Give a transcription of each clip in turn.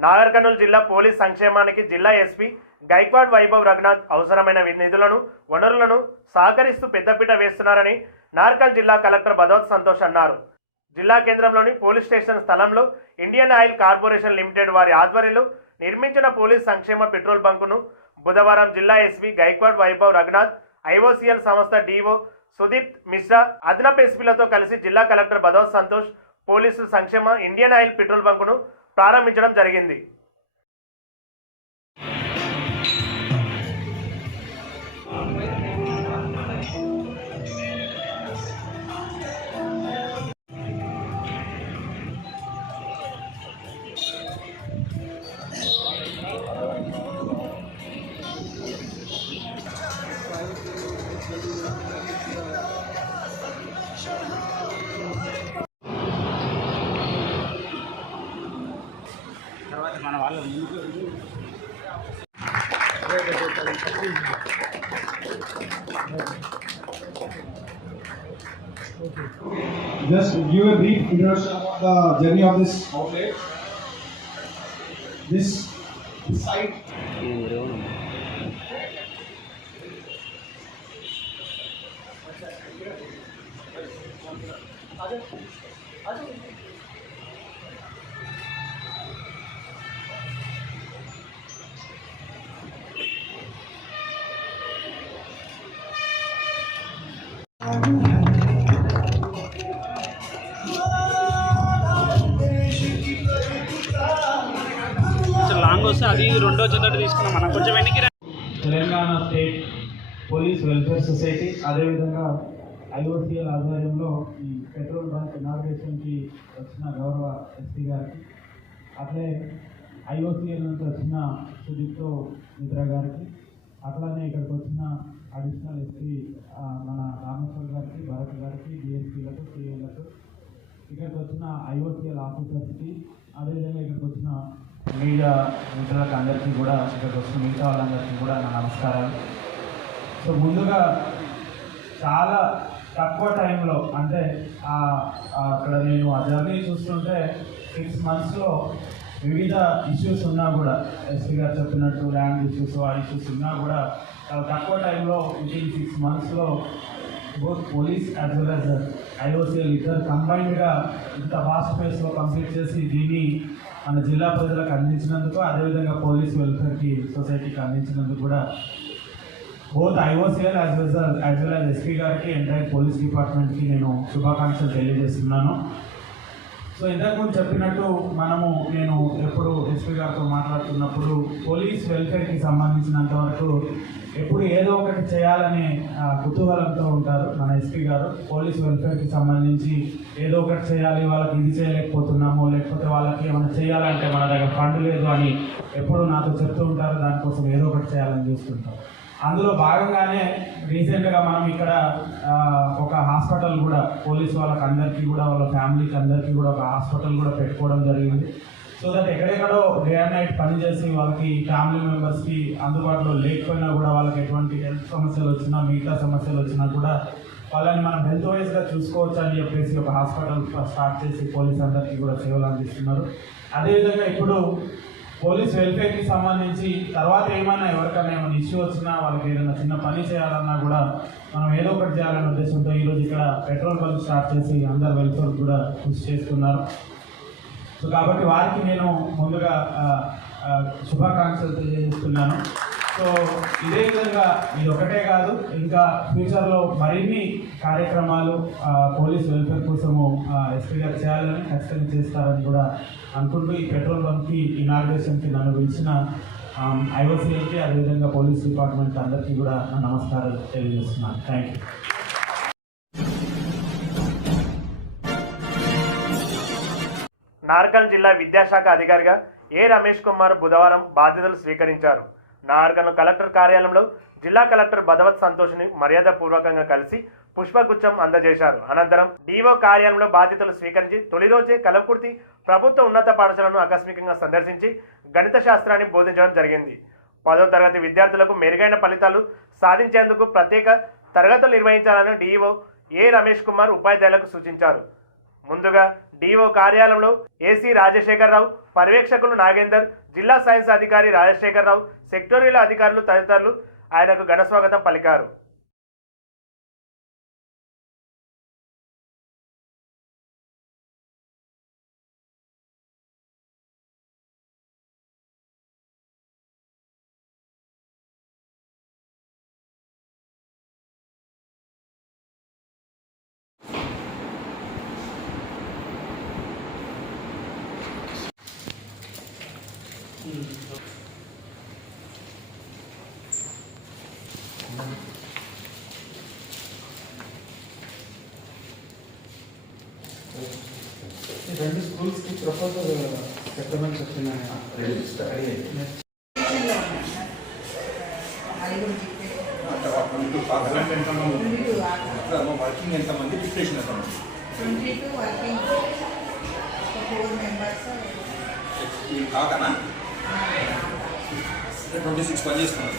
నాగర్ కర్నూలు జిల్లా పోలీస్ సంక్షేమానికి జిల్లా ఎస్పీ గైక్వాడ్ వైభవ్ రఘునాథ్ అవసరమైన నిధులను వనరులను సహకరిస్తూ పెద్దపీట వేస్తున్నారని నార్కల్ జిల్లా కలెక్టర్ భగవత్ సంతోష్ అన్నారు. జిల్లా కేంద్రంలోని పోలీస్ స్టేషన్ స్థలంలో ఇండియన్ ఆయిల్ కార్పొరేషన్ లిమిటెడ్ వారి ఆధ్వర్యంలో నిర్మించిన పోలీస్ సంక్షేమ పెట్రోల్ బంకును బుధవారం జిల్లా ఎస్పీ గైక్వాడ్ వైభవ్ రఘునాథ్ ఐఓసీఎల్ సంస్థ డిఓ సుదీప్ మిశ్రా అదనపు ఎస్పీలతో కలిసి జిల్లా కలెక్టర్ భగవత్ సంతోష్ పోలీసు సంక్షేమ ఇండియన్ ఆయిల్ పెట్రోల్ బంకును ప్రారంభించడం జరిగింది. Just give a brief introduction about the journey of this outlet. This site ఇది రెండో చెత్తటి తీసుకున్నాం మనం కొంచెం వెనక్కి Telangana state police welfare society అదేవిధంగా ఐఓసీఎల్ ఆధ్వర్యంలో ఈ పెట్రోల్ బంక్ ఇనాగ్రేషన్కి వచ్చిన గౌరవ ఎస్పీ గారికి అట్లే ఐఓసీఎల్ నుంచి వచ్చిన సుదీప్తో మిత్ర గారికి అట్లానే ఇక్కడికి వచ్చిన అడిషనల్ ఎస్పీ మన రామేశ్వర్ గారికి భరత్ గారికి డిఎస్పీలకు సిఏలకు ఇక్కడికి వచ్చిన ఐఓసీఎల్ ఆఫీసర్స్కి అదేవిధంగా ఇక్కడికి వచ్చిన మీడియా మిత్రులకు అందరికీ కూడా ఇక్కడికి వస్తున్న మిగతా వాళ్ళందరికీ కూడా నా నమస్కారాలు. సో ముందుగా చాలా తక్కువ టైంలో అంటే అక్కడ నేను ఆ జర్నీ చూస్తుంటే సిక్స్ మంత్స్లో వివిధ ఇష్యూస్ ఉన్నా కూడా ఎస్పీ గారు చెప్పినట్టు ల్యాండ్ ఇష్యూస్ ఆ ఇష్యూస్ ఉన్నా కూడా చాలా తక్కువ టైంలో వితిన్ సిక్స్ మంత్స్లో both police as well as IOCL ఇద్దరు కంబైన్డ్గా ఇంత ఫాస్ట్ పేస్లో కంప్లీట్ చేసి దీన్ని మన జిల్లా ప్రజలకు అందించినందుకు అదేవిధంగా పోలీస్ వెల్ఫేర్కి సొసైటీకి అందించినందుకు కూడా both IOCL as well as well as SP గారికి ఎంటైర్ పోలీస్ డిపార్ట్మెంట్కి నేను శుభాకాంక్షలు తెలియజేస్తున్నాను. సో ఇంతకుముందు చెప్పినట్టు మనము నేను ఎప్పుడు ఎస్పీ గారితో మాట్లాడుతున్నప్పుడు పోలీస్ వెల్ఫేర్కి సంబంధించినంత వరకు ఎప్పుడు ఏదో ఒకటి చేయాలనే కుతూహలంతో ఉంటారు మన ఎస్పీ గారు. పోలీస్ వెల్ఫేర్కి సంబంధించి ఏదో ఒకటి చేయాలి వాళ్ళకి ఇది చేయలేకపోతున్నాము లేకపోతే వాళ్ళకి ఏమైనా చేయాలంటే మన దగ్గర ఫండ్ లేదు అని ఎప్పుడు నాతో చెప్తూ ఉంటారు. దానికోసం ఏదో ఒకటి చేయాలని చూస్తుంటారు అందులో భాగంగానే రీసెంట్గా మనం ఇక్కడ ఒక హాస్పిటల్ కూడా పోలీస్ వాళ్ళకి అందరికీ కూడా వాళ్ళ ఫ్యామిలీకి అందరికీ కూడా ఒక హాస్పిటల్ కూడా పెట్టుకోవడం జరిగింది. సో దట్ ఎక్కడెక్కడో డే అండ్ నైట్ పనిచేసి వాళ్ళకి ఫ్యామిలీ మెంబర్స్కి అందుబాటులో లేకపోయినా కూడా వాళ్ళకి ఎటువంటి హెల్త్ సమస్యలు వచ్చినా మిగతా సమస్యలు వచ్చినా కూడా వాళ్ళని మనం హెల్త్ వైజ్గా చూసుకోవచ్చు అని చెప్పేసి ఒక హాస్పిటల్ స్టార్ట్ చేసి పోలీస్ అందరికీ కూడా సేవలు అందిస్తున్నారు. అదేవిధంగా ఇప్పుడు పోలీస్ వెల్ఫేర్కి సంబంధించి తర్వాత ఏమైనా ఎవరికైనా ఏమైనా ఇష్యూ వచ్చినా వాళ్ళకి ఏదైనా చిన్న పని చేయాలన్నా కూడా మనం ఏదో ఒకటి చేయాలనే ఉద్దేశంతో ఈరోజు ఇక్కడ పెట్రోల్ బంక్ స్టార్ట్ చేసి అందరు వెల్ఫేర్ కూడా కృషి చేస్తున్నారు. సో కాబట్టి వారికి నేను ముందుగా శుభాకాంక్షలు తెలియజేస్తున్నాను. సో ఇదే విధంగా ఇది ఒకటే కాదు ఇంకా ఫ్యూచర్లో మరిన్ని కార్యక్రమాలు పోలీస్ వెల్ఫేర్ కోసము ఎస్పీ గారు చేయాలని ఖచ్చితంగా చేస్తారని కూడా అనుకుంటూ ఈ పెట్రోల్ బంక్కి ఇనాగ్రేషన్కి నన్ను పిలిచిన ఐఓసీఎల్కి అదేవిధంగా పోలీస్ డిపార్ట్మెంట్ అందరికీ కూడా నమస్కారాలు తెలియజేస్తున్నాను. థ్యాంక్ యూ నార్కల్ జిల్లా విద్యాశాఖ అధికారిగా ఏ రమేష్ కుమార్ బుధవారం బాధ్యతలు స్వీకరించారు. నార్కల్ కలెక్టర్ కార్యాలయంలో జిల్లా కలెక్టర్ భదవత్ సంతోష్ని మర్యాదపూర్వకంగా కలిసి పుష్పగుచ్చం అందజేశారు. అనంతరం డీఓ కార్యాలయంలో బాధ్యతలు స్వీకరించి తొలి రోజే కలకుర్తి ప్రభుత్వ ఉన్నత పాఠశాలను ఆకస్మికంగా సందర్శించి గణిత శాస్త్రాన్ని బోధించడం జరిగింది. పదో తరగతి విద్యార్థులకు మెరుగైన ఫలితాలు సాధించేందుకు ప్రత్యేక తరగతులు నిర్వహించాలని డీఈఓ ఏ రమేష్ కుమార్ ఉపాధ్యాయులకు సూచించారు. ముందుగా డిఓ కార్యాలయంలో ఏసీ రాజశేఖరరావు పర్యవేక్షకులు నాగేందర్ జిల్లా సైన్స్ అధికారి రాజశేఖరరావు సెక్టోరియల్ అధికారులు తదితరులు ఆయనకు ఘనస్వాగతం పలికారు. రెండు స్కూల్స్ కి ప్రపోజల్ పెట్టమని చెప్తున్నాను వర్కింగ్ ఎంతమంది డిప్రెషన్ ఎంతమంది twenty two working four members ఇవి కాకనా ట్వంటీ సిక్స్ పని చేస్తున్నారు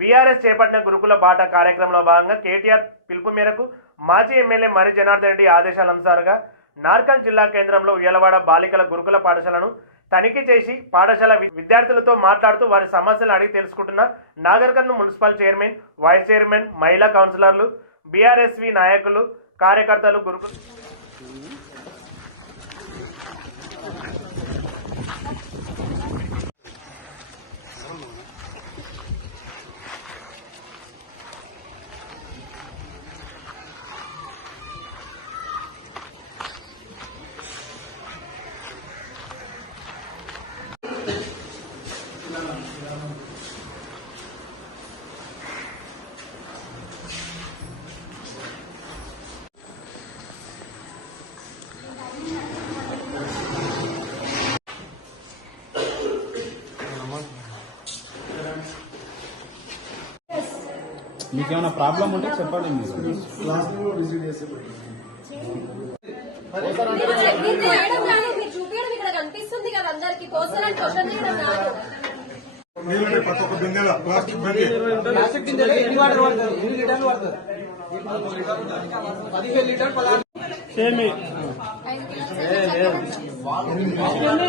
బీఆర్ఎస్ చేపట్టిన గురుకుల బాట కార్యక్రమంలో భాగంగా కేటీఆర్ పిలుపు మేరకు మాజీ ఎమ్మెల్యే మరి జనార్దన్ రెడ్డి ఆదేశాల అనుసారంగా నార్కల్ జిల్లా కేంద్రంలో ఉయ్యలవాడ బాలికల గురుకుల పాఠశాలను తనిఖీ చేసి పాఠశాల వి- విద్యార్థులతో మాట్లాడుతూ వారి సమస్యలు అడిగి తెలుసుకుంటున్న నాగర్కర్ను మున్సిపల్ చైర్మన్ వైస్ చైర్మన్ మహిళా కౌన్సిలర్లు బీఆర్ఎస్వి నాయకులు కార్యకర్తలు గురుకుల మీకు ఏమైనా ప్రాబ్లం ఉంటే చెప్పండి మీరు. మీరు చేయడం కాదు మీరు చూపించడం ఇక్కడ కనిపిస్తుంది కదా అందరికి. పోస్టర్ క్వశ్చన్ చేయడం కాదు ఐదు కిలోలు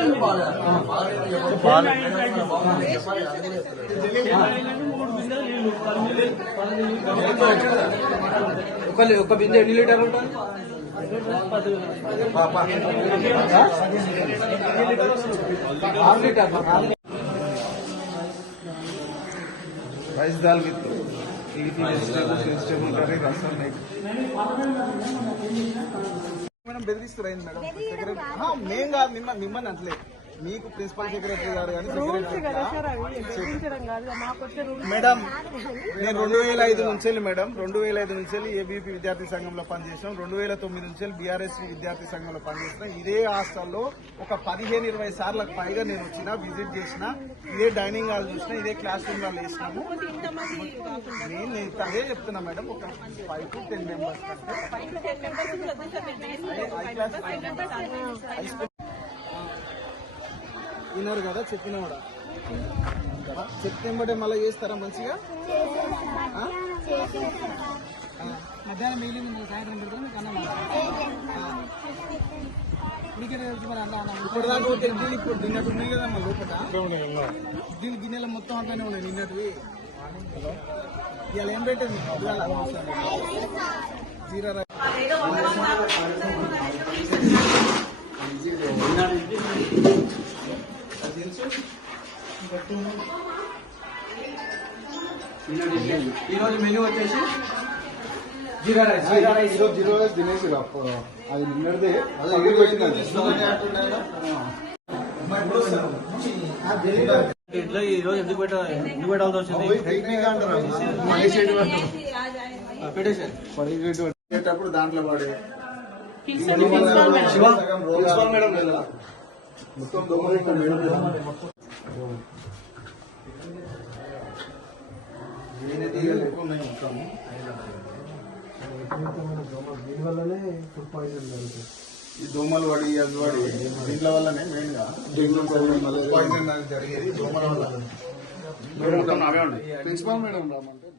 ఒక ఒక బిందె ఎన్ని లీటర్ ఉంటుంది? ఆరు litre rice dal with vegetables vegetable curry rasam madam బెదిరిస్తారు అయింది మేడం? సెక్రటరీ మేం కాదు మిమ్మ మిమ్మల్ని అంటలే మీకు ప్రిన్సిపల్ సెక్రటరీ గారు కానీ సెక్రటరీ మేడం నేను రెండు వేల ఐదు నుంచి వెళ్ళి మేడం రెండు వేల ఐదు నుంచి వెళ్ళి ఏబీపీ విద్యార్థి సంఘంలో పనిచేసాం రెండు వేల తొమ్మిది నుంచి వెళ్ళి బీఆర్ఎస్ విద్యార్థి సంఘంలో పనిచేసిన ఇదే హాస్టల్లో ఒక పదిహేను ఇరవై సార్లకు పైగా నేను వచ్చిన విజిట్ చేసిన ఇదే డైనింగ్ హాల్ చూసిన ఇదే క్లాస్ రూమ్లో వేసినాము. నేను నేను అదే చెప్తున్నా మేడం ఒక ఫైవ్ టు టెన్ మెంబర్స్ విన్నారు కదా చెప్పిన కూడా. చెప్తే మళ్ళీ చేస్తారా మంచిగా. మధ్యాహ్నం మిగిలింది సాయంత్రం పెడతాం మీకు అన్నం మీకే తెలుసు మరి అన్న అన్నం. ఇప్పుడు దాకా ఒక గిన్నె ఇప్పుడు నిన్నటి ఉన్నాయి కదా మా లోపల దీని గిన్నెలు మొత్తం అట్లానే ఉన్నాయి నిన్నటివి. ఇవాళ ఏం పెట్టింది జీరా రైస్ ఈ రోజు మెనూ వచ్చేసి జీరా రైస్. జీరా రైస్ ఈరోజు జీరో రైస్ తినేసి. అది నిన్నటిదే. అది పెట్టినది ఇట్లా ఈ రోజు ఎందుకు పెట్ట ఎందుకు పెట్టాల్సి వచ్చింది? పడేటప్పుడు దాంట్లో పడే. మొత్తం దొంగలు ఇంకా మేడం నేనైతే ఎక్కువ ఉన్నాయి ఈ దోమలు పడి అది పడి దీంట్ల వల్లనే మెయిన్గా పాయిజన్ జరిగేది దోమల వల్ల ప్రిన్సిపాల్ మేడం రామంటే